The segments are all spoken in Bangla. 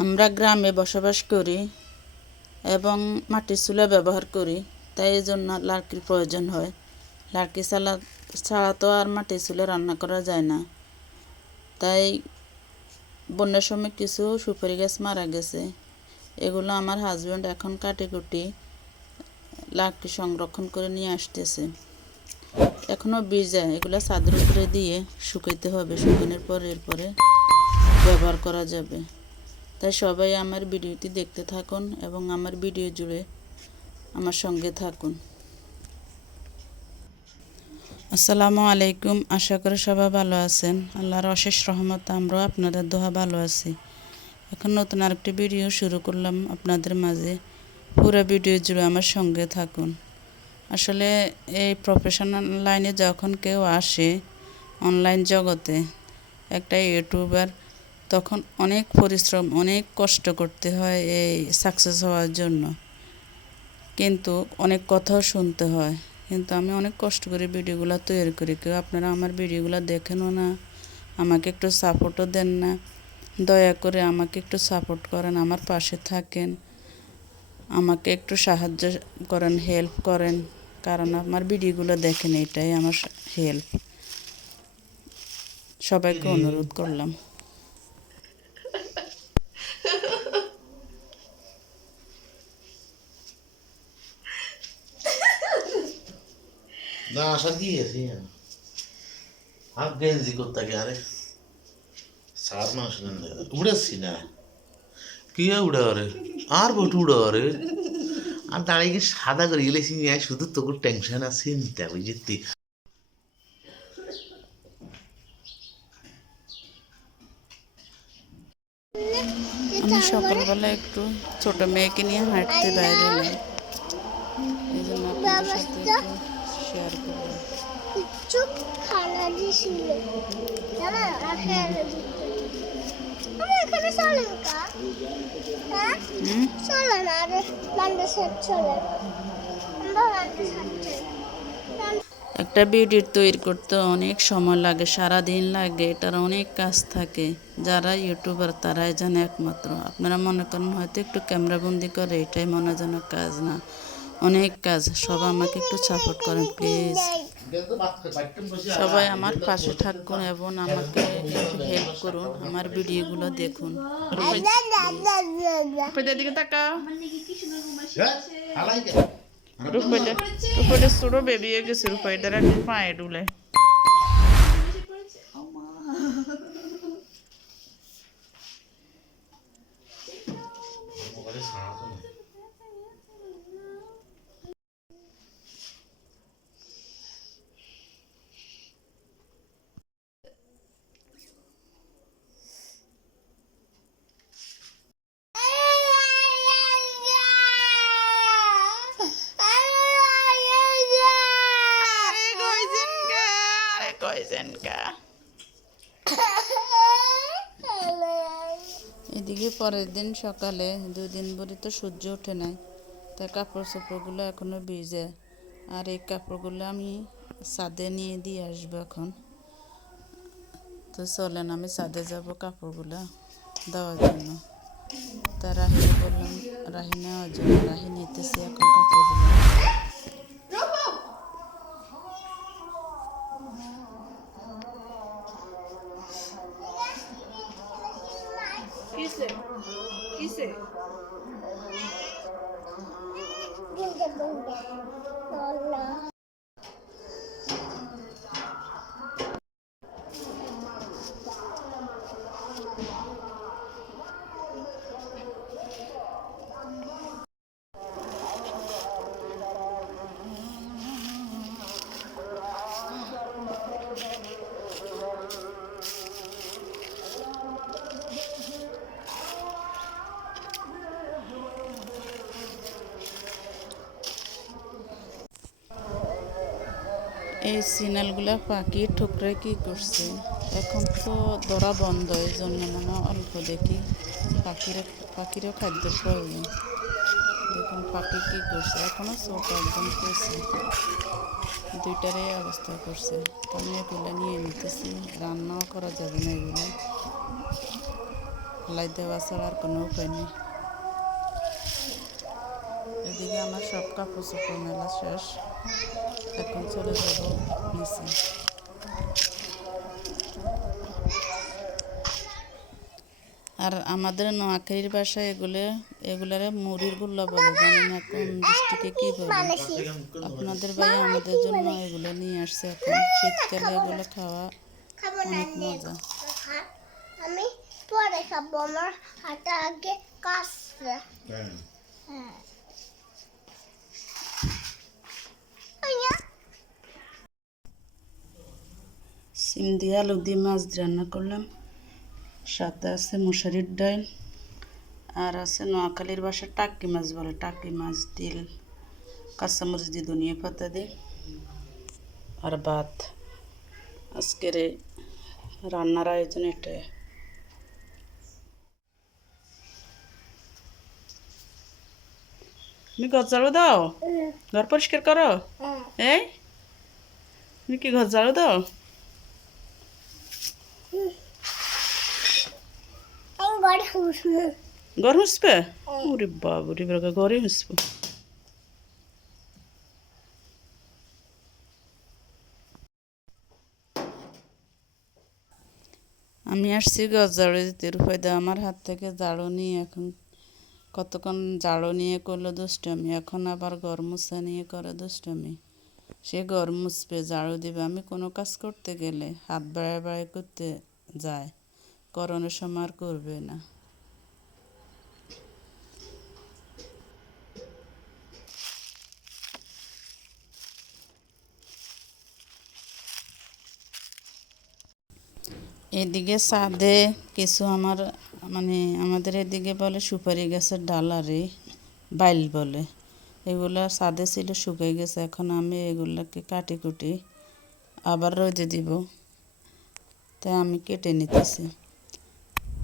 আমরা গ্রামে বসবাস করি এবং মাটির চুলা ব্যবহার করি, তাই এই জন্য লাকড়ির প্রয়োজন হয়। লাকড়ি ছাড়া তো আর মাটির চুলা রান্না করা যায় না। তাই বন্যার সময় কিছু সুপারি গাছ মারা গেছে, এগুলো আমার হাজব্যান্ড এখন কাটি কুটি লাকড়ি সংরক্ষণ করে নিয়ে আসতেছে। এখনও ভিজা, এগুলো ছাদের উপরে দিয়ে শুকাইতে হবে, শুকানোর পর এরপরে ব্যবহার করা যাবে। তাই সবাই আমার ভিডিওটি দেখতে থাকুন এবং আমার ভিডিও জুড়ে আমার সঙ্গে থাকুন। আসসালামু আলাইকুম, আশা করি সবাই ভালো আছেন। আল্লাহর অশেষ রহমত আমরাও আপনাদের দোয়া ভালো আছি। এখন নতুন আরেকটি ভিডিও শুরু করলাম আপনাদের মাঝে, পুরো ভিডিও জুড়ে আমার সঙ্গে থাকুন। আসলে এই প্রফেশনাল লাইনে যখন কেউ আসে অনলাইন জগতে, একটা ইউটিউবার, তখন অনেক পরিশ্রম, অনেক কষ্ট করতে হয় এই সাকসেস হওয়ার জন্য, কিন্তু অনেক কথাও শুনতে হয়। কিন্তু আমি অনেক কষ্ট করে ভিডিওগুলো তৈরি করি, কেউ আপনারা আমার ভিডিওগুলো দেখেনও না, আমাকে একটু সাপোর্টও দেন না। দয়া করে আমাকে একটু সাপোর্ট করেন, আমার পাশে থাকেন, আমাকে একটু সাহায্য করেন, হেল্প করেন, কারণ আমার ভিডিওগুলো দেখেন, এটাই আমার হেল্প। সবাইকে অনুরোধ করলাম। না আশা দিয়েছি আর গেঞ্জি করতে আরে সার মাস উড়েছি না কি উড়ে রে আর বটু উড়ে রে আর দাঁড়িয়ে সাদা করে গেলেছি শুধু তোর টেনশন আর চিন্তা বুঝলি। আমি সকালবেলা একটু ছোট মেয়েকে নিয়ে হাঁটতে বাইরে এলাম, এই জন্য আপনাদের সাথে একটু শেয়ার করলাম। কিছু খানা দিছিল জানা আমি এখানে চলেন কা হ্যাঁ চলে না রে বান্ডা সেট চলে আমরা বান্ডা সেট একটা ভিডিও তৈরি করতে অনেক সময় লাগে, সারা দিন লাগে, এটার অনেক কাজ থাকে। যারা ইউটিউবার তারাই জানে একমাত্র। আপনারা মনে করেন হয়তো একটু ক্যামেরাবন্দি করে এটাই মনোজনক কাজ না, অনেক কাজ। সবাই আমাকে একটু সাপোর্ট করেন প্লিজ। সবাই আমার পাশে থাকুন এবং আমাকে একটু হেল্প করুন, আমার ভিডিওগুলো দেখুন। দিকে তাকাও, রূপাইটা ছোট বেবি হয়ে গেছে, রূপাইটার একদিন পায়ে ডুলে। এদিকে পরের দিন সকালে 2 দিন ভরে তো সূর্য ওঠে নাই, তাই কাপড় চোপড়গুলো এখনও ভিজে। আর এই কাপড়গুলো আমি ছাদে নিয়ে দিয়ে আসবো এখন। তো চলেন আমি ছাদে যাব কাপড়গুলো দেওয়ার জন্য। তা রাহিকে বললাম রাহি নেওয়ার জন্য, রাহি নিতেছি এখন কাপড়গুলো। কিসে কিসে এই সিগন্যালগুলো পাখি ঠুকরে কী করছে, এখন তো ধরা বন্ধ, এই জন্য মানে অল্প দেখি। পাখিরও খাদ্যের প্রয়োজন। দেখুন পাখি কী করছে, এখনও চোখ একদম করছে, দুইটারই অবস্থা করছে। আমি এগুলো নিয়ে নিতেছি, রান্নাও করা যাবে না এগুলো। লাই দেওয়া ছাড়া আর কোনো উপায় নেই। এদিকে আমার সব কাপড় চোপড় মেলা শেষ, এখন চলে যাব নিচে। আর আমাদের নোয়াখালীর ভাষায় এগুলারে মুড়ির গুল্লা বলে, জানি না কোন ডিস্ট্রিক্টে কি বলে। আপনাদের ভাই আমাদের জন্য এগুলো নিয়ে আসছে, এখন শীতকালে এগুলো খাওয়া খাবো না অনেক নে মজা। ভাত আমি পরে খাবো, আমার হাতটা আগে কাশছে। হ্যাঁ আইয়া সিম দিয়ে আলু দিয়ে মাছ দিয়ে রান্না করলাম, সাথে আছে মশারির ডাল, আর আছে নোয়াখালীর বাসায় টাকি মাছ বলে, টাকি মাছ দিল কাঁচামরিচ দিয়ে ধনিয়া পাতা দিয়ে, আর ভাত। আজকের এই রান্নার আয়োজন এটাই। তুমি ঘর ঝাড়ু দাও, ঘর পরিষ্কার করো। এই তুমি কি ঘর ঝাড়ু দাও? আমি বড় খুশি। ঘর মুছবে? ওরে বাবুরে বাবা, ঘরে মুছবো। আমি আসছি ঘর ঝাড়ু দিতে, রূপাই দা আমার হাত থেকে ঝাড়ু নিয়ে এখন কতক্ষণ ঝাড়ু নিয়ে করলো দুষ্টামি, এখন আবার ঘর মুছা নিয়ে করে দুষ্টামি। সে ঘর মুছবে, ঝাড়ু দিবে, আমি কোনো কাজ করতে গেলে হাত বাড়ায় বাড়ায় করতে যায়, করোনার সময় আর করবে না। এদিকে ছাদে কিছু আমার আমাদের এদিকে বলে সুপারি গাছের ডাল, আর বাইল বলে, এগুলো ছাদে ছিল, শুকিয়ে গেছে। এখন আমি এগুলোকে কাটি কুটি আবার রোদে দিব, তাই আমি কেটে নিতেছি।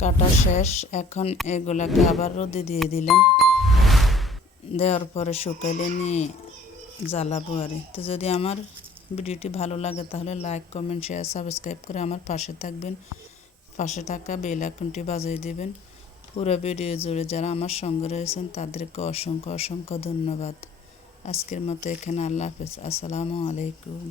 কাটা শেষ, এখন এগুলাকে আবার রোদে দিয়ে দিলাম, দেওয়ার পরে শুকাইলে নিয়ে জ্বালাবো। আর তো যদি আমার ভিডিওটি ভালো লাগে তাহলে লাইক, কমেন্ট, শেয়ার, সাবস্ক্রাইব করে আমার পাশে থাকবেন, পাশে থাকা বেল আইকনটি বাজিয়ে দেবেন। পুরো ভিডিও জুড়ে যারা আমার সঙ্গে রয়েছেন তাদেরকে অসংখ্য অসংখ্য ধন্যবাদ। আজকের মতো এখানে, আল্লাহ হাফেজ, আসসালামু আলাইকুম।